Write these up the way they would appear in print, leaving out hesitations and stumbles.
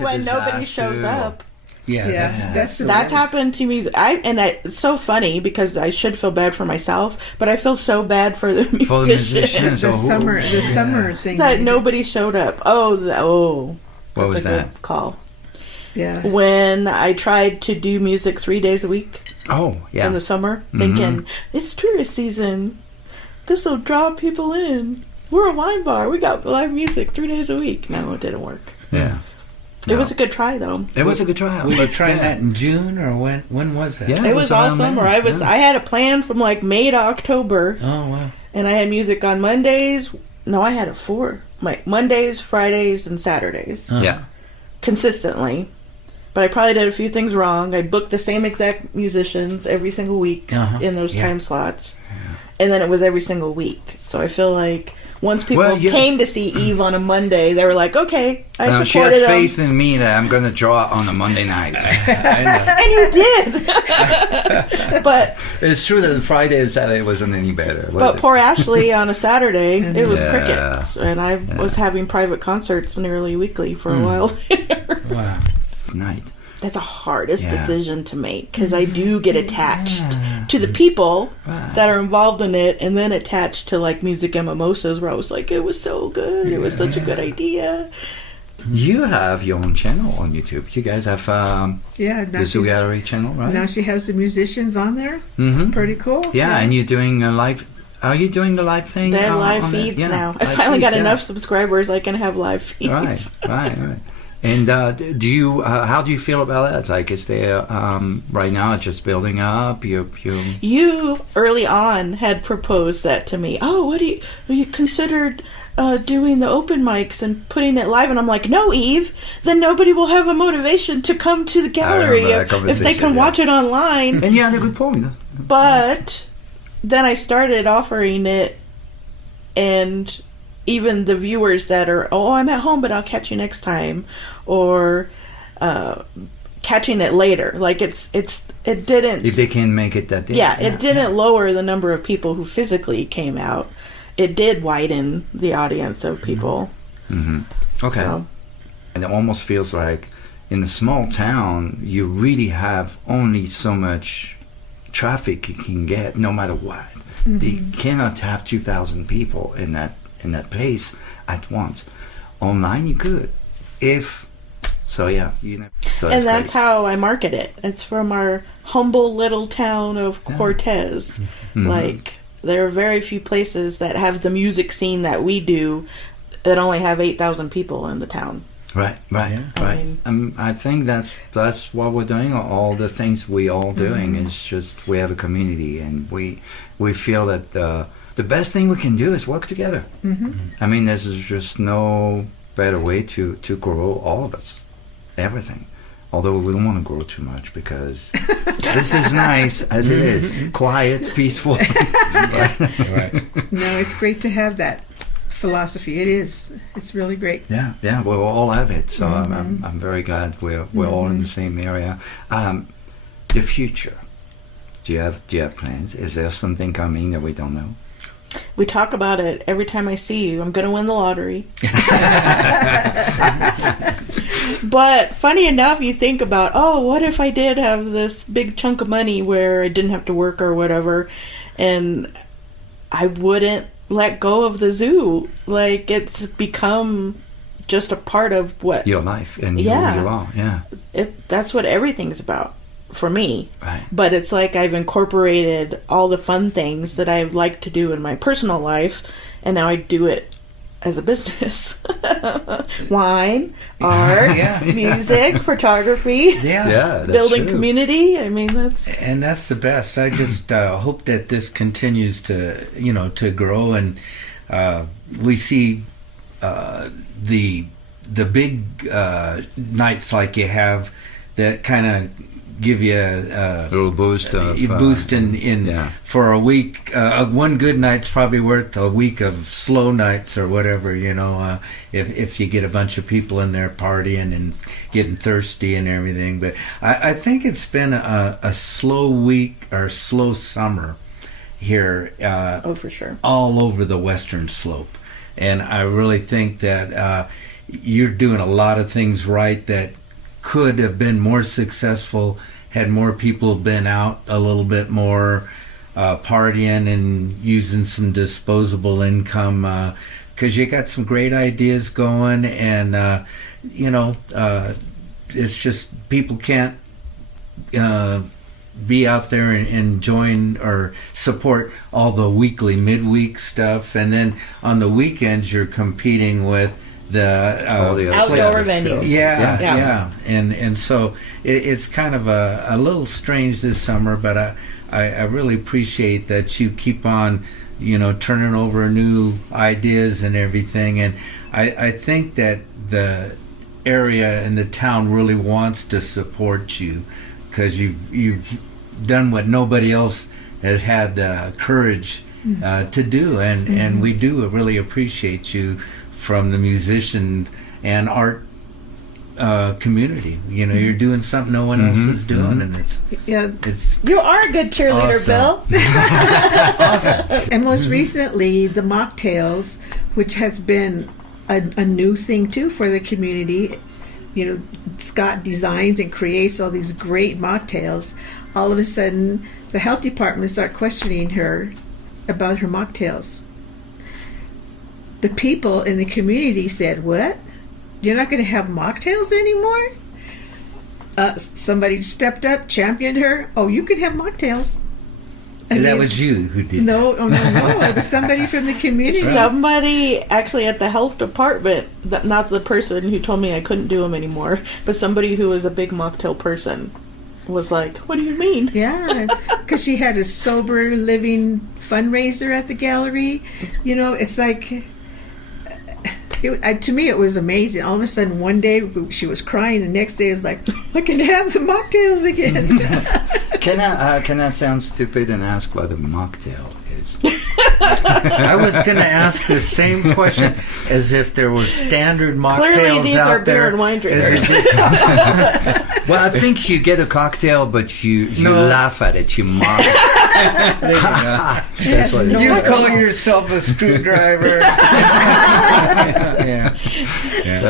when nobody shows up. Yeah, That's happened to me. It's so funny because I should feel bad for myself, but I feel so bad for the musicians. The summer thing that nobody showed up. What was that? Good call. Yeah. When I tried to do music 3 days a week. Oh, yeah. In the summer, thinking it's tourist season. This will draw people in. We're a wine bar. We got live music 3 days a week. No, it didn't work. Yeah. It was a good try, though. It was a good try. Were you trying that in June, or when was that? Yeah, it was all summer. I had a plan from like May to October. Oh, wow. And I had music on Mondays. No, I had it 4. Like Mondays, Fridays, and Saturdays. Yeah. Consistently. But I probably did a few things wrong. I booked the same exact musicians every single week in those time slots. Yeah. And then it was every single week. So I feel like once people came to see Yves on a Monday, they were like, okay, I supported she had faith in me that I'm going to draw on a Monday night. And you did. But it's true that Friday and Saturday wasn't any better. But poor Ashley on a Saturday, it was crickets. And I was having private concerts nearly weekly for a while there. Wow. Night. That's the hardest decision to make because I do get attached to the people that are involved in it, and then attached to like music and mimosas, where I was like, it was so good, it was such a good idea. You have your own channel on YouTube. You guys have the Zoo Gallery channel, right? Now she has the musicians on there. Pretty cool. Yeah, and you're doing a live. Are you doing the live thing? They're live feeds now. I finally got enough subscribers I can have live feeds. Right. And do you? How do you feel about that? Like, is there right now? It's just building up. You early on had proposed that to me. Oh, have you considered doing the open mics and putting it live? And I'm like, no, Yves. Then nobody will have a motivation to come to the gallery if they can watch it online. And you had a good point. But then I started offering it, and even the viewers that are, I'm at home, but I'll catch you next time, or catching it later. Like it didn't. If they can make it that day. Yeah, it didn't lower the number of people who physically came out. It did widen the audience of people. Okay. So. And it almost feels like in a small town, you really have only so much traffic you can get, no matter what. You cannot have 2,000 people in that place at once. Online you could, and that's how I market it. It's from our humble little town of Cortez. Like, there are very few places that have the music scene that we do that only have 8,000 people in the town. Right. I think that's what we're doing. All the things we all doing is just we have a community, and we feel that the best thing we can do is work together. I mean, there's just no better way to grow all of us, everything. Although we don't want to grow too much because this is nice as it is, quiet, peaceful. Right. No, it's great to have that philosophy. It is. It's really great. Yeah. We all have it. So I'm very glad we're all in the same area. The future. Do you have plans? Is there something coming that we don't know? We talk about it every time I see you. I'm going to win the lottery. But funny enough, you think about, what if I did have this big chunk of money where I didn't have to work or whatever, and I wouldn't let go of the zoo. Like, it's become just a part of what your life and who you are. Yeah, that's what everything's about for me. Right. But it's like I've incorporated all the fun things that I like to do in my personal life, and now I do it as a business. Wine, art, music, photography, building true. Community. I mean, that's the best. I just hope that this continues to grow, and we see the big nights like you have that kind of give you a little boost in for a week. One good night's probably worth a week of slow nights or whatever, if you get a bunch of people in there partying and getting thirsty and everything. But I think it's been a slow week or slow summer here. For sure. All over the western slope. And I really think that you're doing a lot of things right that could have been more successful had more people been out a little bit more, partying and using some disposable income, because you got some great ideas going, and it's just people can't be out there and enjoying or support all the weekly, midweek stuff, and then on the weekends you're competing with the outdoor venues. Yeah. And so it's kind of a little strange this summer, but I really appreciate that you keep on, turning over new ideas and everything. And I think that the area and the town really wants to support you, because you've done what nobody else has had the courage to do, and we do really appreciate you from the musician and art community. You're doing something no one else is doing, and it's you are a good cheerleader, awesome. Bill. Awesome. And most recently, the mocktails, which has been a new thing too for the community. Scott designs and creates all these great mocktails. All of a sudden, the health department start questioning her about her mocktails. The people in the community said, "What? You're not going to have mocktails anymore?" Somebody stepped up, championed her. "Oh, you can have mocktails." And that was you who did no, it was somebody from the community. Somebody actually at the health department, not the person who told me I couldn't do them anymore, but somebody who was a big mocktail person was like, "What do you mean?" Yeah, because she had a sober living fundraiser at the gallery. It's like, to me it was amazing. All of a sudden one day she was crying, the next day it's like, "I can have the mocktails again." Can I sound stupid and ask what a mocktail is? I was going to ask the same question, as if there were standard mocktails Clearly these out are there. beer and wine drinkers. Well, I think you get a cocktail, but you laugh at it, you mock it. There you go. That's what it is. You call yourself a screwdriver. Yeah.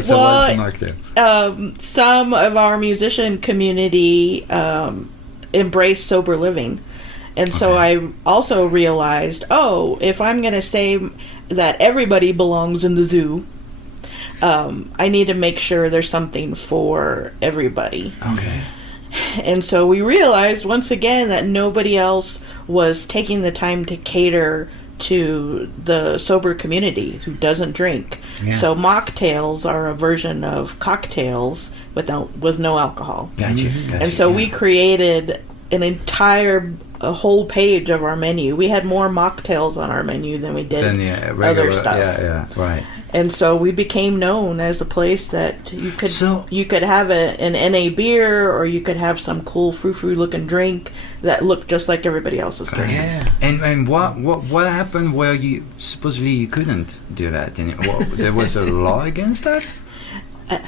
So what's a mocktail? Some of our musician community embrace sober living. And so I also realized, if I'm going to say that everybody belongs in the zoo, I need to make sure there's something for everybody. Okay. And so we realized once again that nobody else was taking the time to cater to the sober community who doesn't drink. Yeah. So mocktails are a version of cocktails with no alcohol. Gotcha. And so we created a whole page of our menu. We had more mocktails on our menu than we did other stuff. Yeah, right. And so we became known as a place that you could have an NA beer, or you could have some cool frou-frou looking drink that looked just like everybody else's drink. Yeah. And what happened where you supposedly you couldn't do that? There was a law against that? To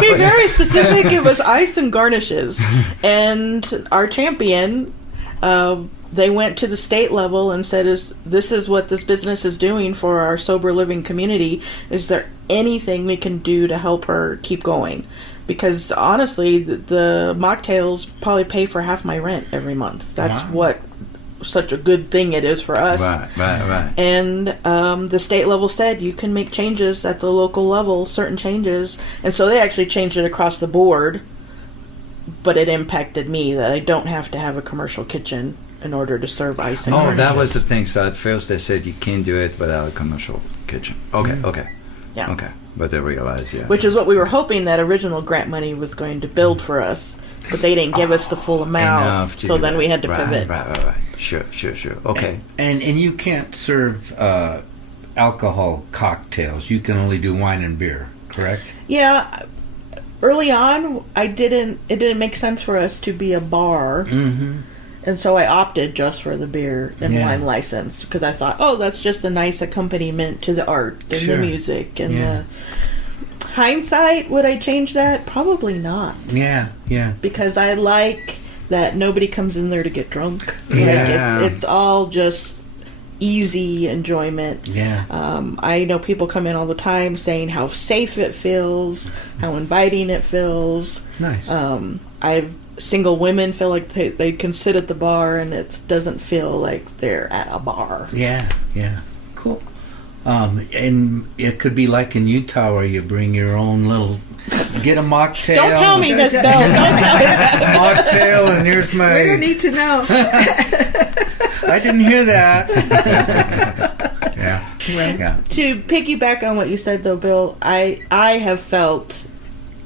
be very specific, it was ice and garnishes. And our champion, they went to the state level and said, this is what this business is doing for our sober living community. Is there anything we can do to help her keep going? Because honestly, the mocktails probably pay for half my rent every month. That's what such a good thing it is for us. Right. And the state level said you can make changes at the local level, certain changes. And so they actually changed it across the board, but it impacted me that I don't have to have a commercial kitchen in order to serve ice and garnishes. That was the thing. So at first they said you can't do it without a commercial kitchen. Okay. Yeah. Okay. But they realized, Which is what we were hoping that original grant money was going to build for us. But they didn't give us the full amount, so then we had to pivot. Right. Sure. Okay. And you can't serve alcohol cocktails. You can only do wine and beer, correct? Yeah. Early on, it didn't make sense for us to be a bar. Mm-hmm. And so I opted just for the beer and wine license, because I thought, that's just a nice accompaniment to the art and the music and the... Hindsight, would I change that? Probably not. Yeah. Because I like that nobody comes in there to get drunk. Yeah. Like it's all just easy enjoyment. Yeah. I know people come in all the time saying how safe it feels, how inviting it feels. Nice. Single women feel like they can sit at the bar and it doesn't feel like they're at a bar. Yeah, yeah. Cool. And it could be like in Utah where you bring your own little, get a mocktail. Don't tell me this, Bill. Don't tell me that. Mocktail, and here's my... We don't need to know. I didn't hear that. Yeah. Right. Yeah. To piggyback on what you said, though, Bill, I have felt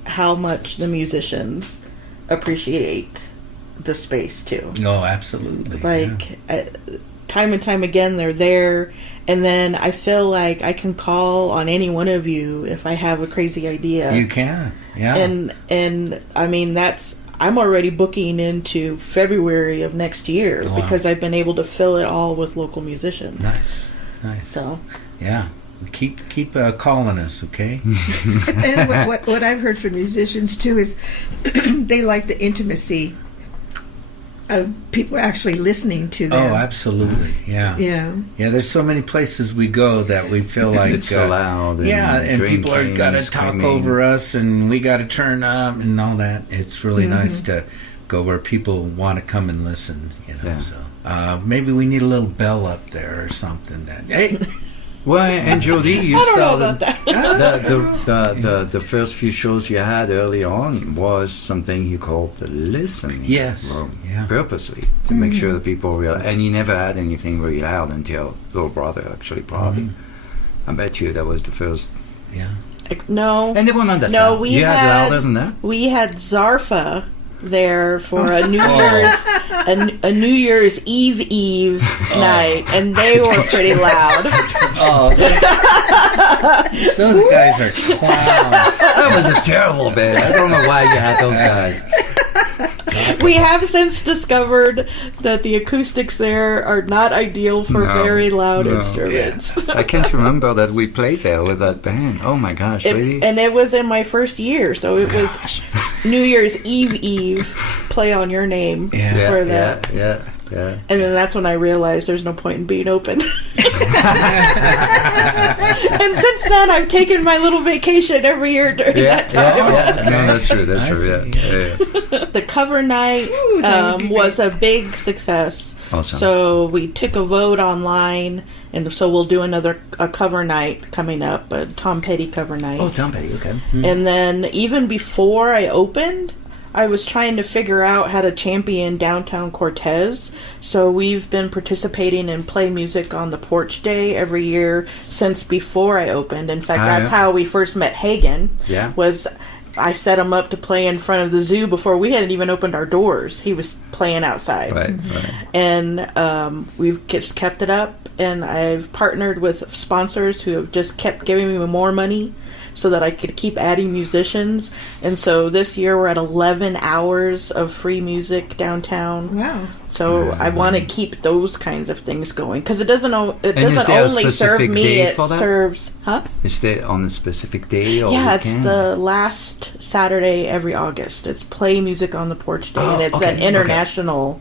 how much the musicians appreciate the space, too. No, absolutely. Like, time and time again, they're there. And then I feel like I can call on any one of you if I have a crazy idea. You can, yeah. And I mean, I'm already booking into February of next year because I've been able to fill it all with local musicians. Nice. So, yeah. Keep calling us, okay? And what I've heard from musicians too is they like the intimacy of people actually listening to them. Oh, absolutely, yeah. Yeah. Yeah, there's so many places we go that we feel like... It's so loud. And people are got to talk over us, and we got to turn up and all that. It's really nice to go where people want to come and listen, you know. Yeah. So maybe we need a little bell up there or something. Hey! Well, and Jodi, you I don't know started about that. the first few shows you had early on was something you called the listening room, purposely to make sure that people realize. And you never had anything really loud until Little Brother, actually, probably. I bet you that was the first. Yeah. No. And they were not that No, loud. we you had louder than that. We had Zarfa there for a New Year's a New Year's Eve night, and they were pretty loud. Oh, those guys are clowns. That was a terrible band. I don't know why you had those guys. We have since discovered that the acoustics there are not ideal for very loud instruments. Yeah. I can't remember that we played there with that band. Oh my gosh, really? And it was in my first year, so it was New Year's Eve, play on your name for that. Yeah. And then that's when I realized there's no point in being open. And since then, I've taken my little vacation every year during that time. Yeah. No, that's true. That's true. Yeah. The cover night was a big success. Awesome. So we took a vote online, and so we'll do a cover night coming up, a Tom Petty cover night. Oh, Tom Petty, okay. And then even before I opened, I was trying to figure out how to champion downtown Cortez. So we've been participating in Play Music on the Porch Day every year since before I opened. In fact, that's how we first met Hagen. Yeah. Was I set him up to play in front of the zoo before we hadn't even opened our doors. He was playing outside. Right. And we've just kept it up. And I've partnered with sponsors who have just kept giving me more money so that I could keep adding musicians. And so this year we're at 11 hours of free music downtown. Wow. So I want to keep those kinds of things going because it doesn't only serve me, it serves... Huh? Is it on a specific day or weekend? It's the last Saturday every August. It's Play Music on the Porch Day, and it's an international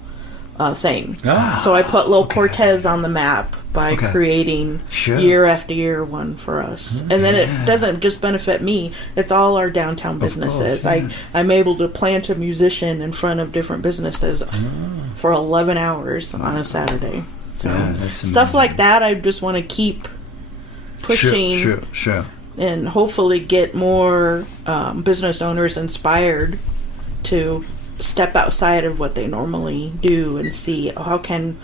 thing. So I put Little Cortez on the map by creating year after year one for us. And then it doesn't just benefit me, it's all our downtown businesses. I'm able to plant a musician in front of different businesses for 11 hours on a Saturday. So stuff like that I just want to keep pushing. Sure. And hopefully get more business owners inspired to step outside of what they normally do and see how can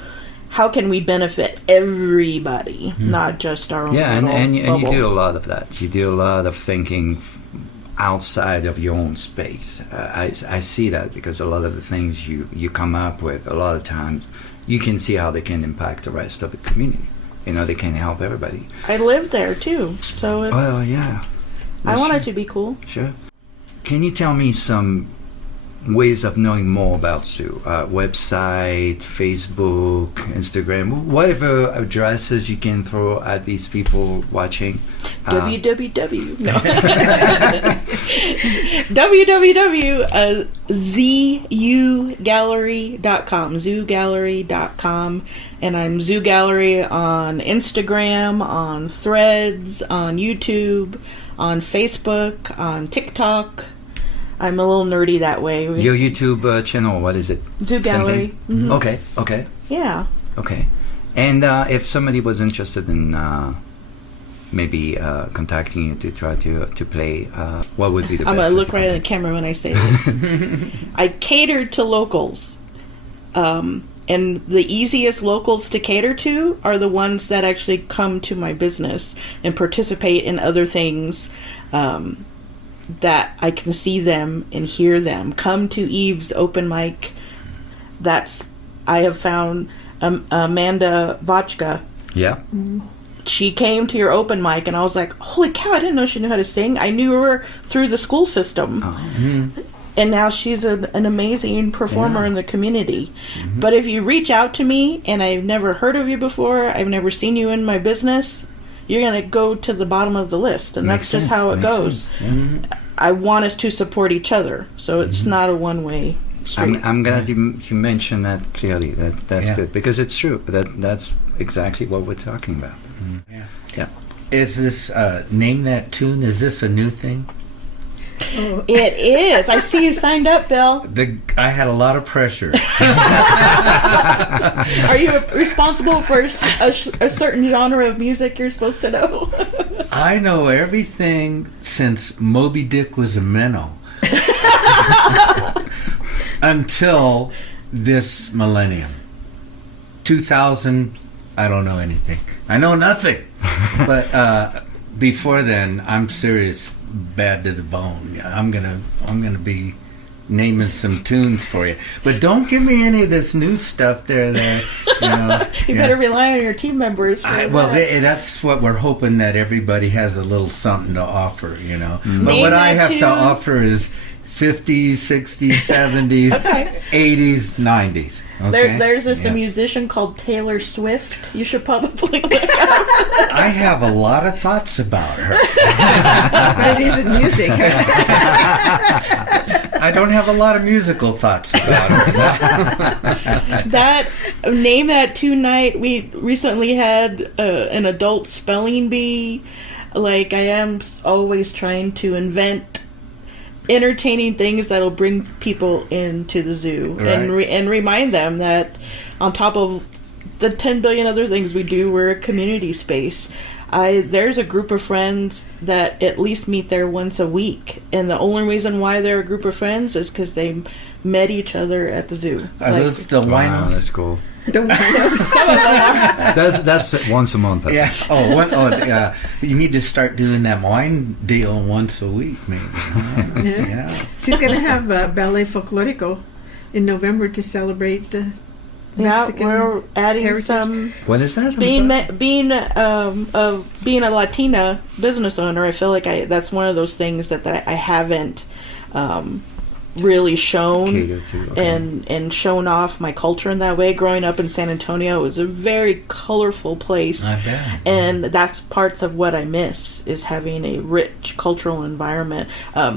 we benefit everybody, not just our own and you bubble. do a lot of that. You do a lot of thinking outside of your own space. I see that because a lot of the things you come up with, a lot of times, you can see how they can impact the rest of the community. You know, they can help everybody. I live there, too, so it's... Well, yeah. I want it to be cool. Sure. Can you tell me some ways of knowing more about Zoo? Website, Facebook, Instagram, whatever addresses you can throw at these people watching. www. No. www.zugallery.com. Zoogallery.com. And I'm Zoo Gallery on Instagram, on Threads, on YouTube, on Facebook, on TikTok. I'm a little nerdy that way. Your YouTube channel, what is it? Zoo Gallery. Mm-hmm. Okay. Yeah. Okay. And if somebody was interested in maybe contacting you to try to play, what would be the best? I'm going to look right at the camera when I say this. I cater to locals. And the easiest locals to cater to are the ones that actually come to my business and participate in other things that I can see them and hear them. Come to Yves' open mic. I have found Amanda Vachka. Yeah. She came to your open mic, and I was like, holy cow, I didn't know she knew how to sing. I knew her through the school system. And now she's an amazing performer in the community. But if you reach out to me, and I've never heard of you before, I've never seen you in my business, you're going to go to the bottom of the list. And that's just how it goes. I want us to support each other. So it's not a one-way street. I'm glad you mentioned that clearly. That's good. Because it's true. That's exactly what we're talking about. Yeah. Is this, Name That Tune, is this a new thing? Oh. It is. I see you signed up, Bill. I had a lot of pressure. Are you responsible for a certain genre of music you're supposed to know? I know everything since Moby Dick was a minnow until this millennium. 2000, I don't know anything. I know nothing. But before then, I'm serious. Bad to the bone. I'm gonna be naming some tunes for you, but don't give me any of this new stuff there. You better rely on your team members. That's what we're hoping, that everybody has a little something to offer. But what I have to offer is 50s, 60s, 70s, 80s, 90s. Okay? There's just a musician called Taylor Swift. You should probably look up. I have a lot of thoughts about her. But it isn't music. I don't have a lot of musical thoughts about her. Name That Tonight. We recently had an adult spelling bee. Like, I am always trying to invent entertaining things that'll bring people into the zoo, and remind them that on top of the 10 billion other things we do, we're a community space. There's a group of friends that at least meet there once a week, and the only reason why they're a group of friends is because they met each other at the zoo. Are those the winos? Wow, that's cool. Some of them are. That's once a month. Yeah. You need to start doing that wine deal once a week, maybe. Yeah. She's going to have Ballet Folklorico in November to celebrate the Mexican we're adding heritage. some. What is that? Being a Latina business owner, I feel like that's one of those things that I haven't really shown and shown off my culture in that way. Growing up in San Antonio, it was a very colorful place. I bet. And that's parts of what I miss, is having a rich cultural environment.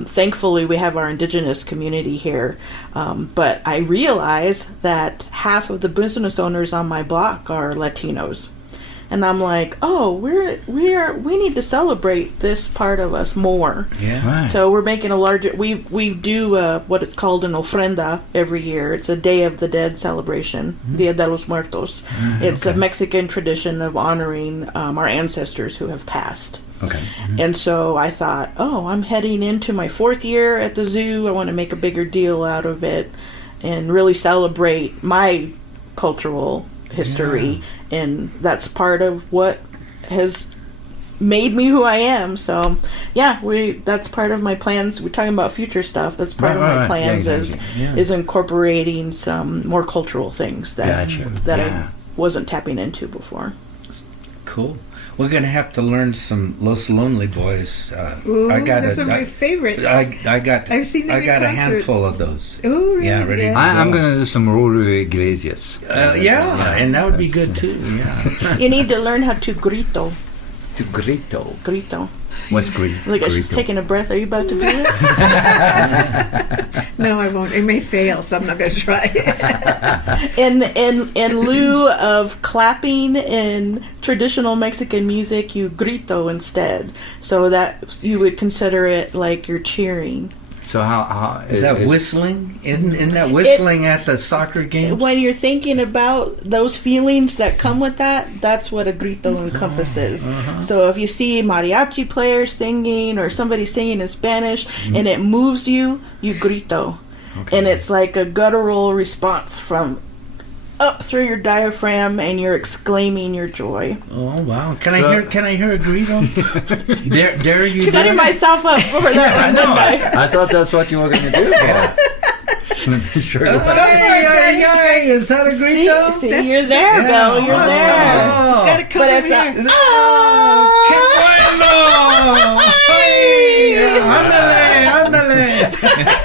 Thankfully, we have our indigenous community here, but I realize that half of the business owners on my block are Latinos. And I'm like, we need to celebrate this part of us more. Yeah. Right. So we're making a larger. We do what it's called an ofrenda every year. It's a Day of the Dead celebration, Dia de los Muertos. It's a Mexican tradition of honoring our ancestors who have passed. Okay. And so I thought, I'm heading into my 4th year at the zoo. I want to make a bigger deal out of it and really celebrate my cultural history, and that's part of what has made me who I am. So that's part of my plans. We're talking about future stuff. That's part of my plans is incorporating some more cultural things that I wasn't tapping into before. Cool. We're gonna have to learn some Los Lonely Boys. Ooh, those are my favorite. I've seen them I got in a concert. handful of those. Ooh, really? Yeah, ready. Yeah. I'm gonna do some Ruru Iglesias. And that would be good too. Yeah. You need to learn how to grito. To grito. Grito. What's green? Look, she's taking a breath. Are you about to do it? No, I won't. It may fail, so I'm not going to try. In lieu of clapping in traditional Mexican music, you grito instead. So that you would consider it like you're cheering. So how Is that whistling? Isn't that whistling at the soccer game? When you're thinking about those feelings that come with that, that's what a grito encompasses. So if you see mariachi players singing or somebody singing in Spanish and it moves you, you grito. Okay. And it's like a guttural response from up through your diaphragm, and you're exclaiming your joy. Oh wow! Can I hear a grito? Dare you? Setting myself up for that one. I thought that's what you were going to do. Sure. Ay, is that a grito? See, you're there, Bill. You're there. It's got to come But from it's here. ¡Qué bueno! Ay, ándale.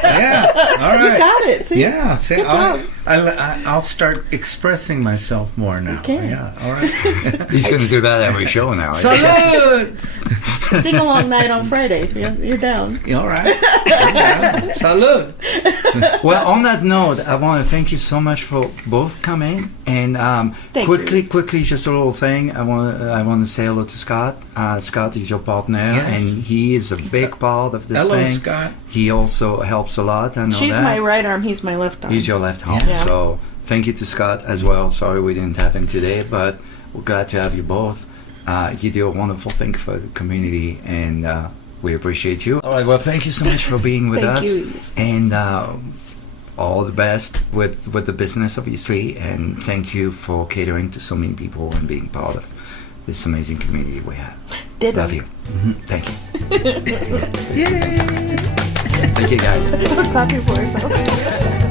Yeah, all right. You got it. See? Yeah, see, Good job. I'll start expressing myself more now. Okay. Yeah, all right. He's going to do that every show now. Salud! Sing along night on Friday. You're down. All right. Salud! Well, on that note, I want to thank you so much for both coming. And quickly, just a little thing. I want to say hello to Scott. Scott is your partner, and he is a big part of this Hello, thing. Scott. He also helps a lot. I know She's that. my right arm. He's my left arm. He's your left arm. Yeah. So thank you to Scott as well. Sorry we didn't have him today, but we're glad to have you both. You do a wonderful thing for the community, and we appreciate you. All right. Well, thank you so much for being with Thank us, you. and all the best with the business, obviously. And thank you for catering to so many people and being part of this amazing community we have. Ditto. Love you. Thank you. Yay! Thank you, guys. Clap your voice.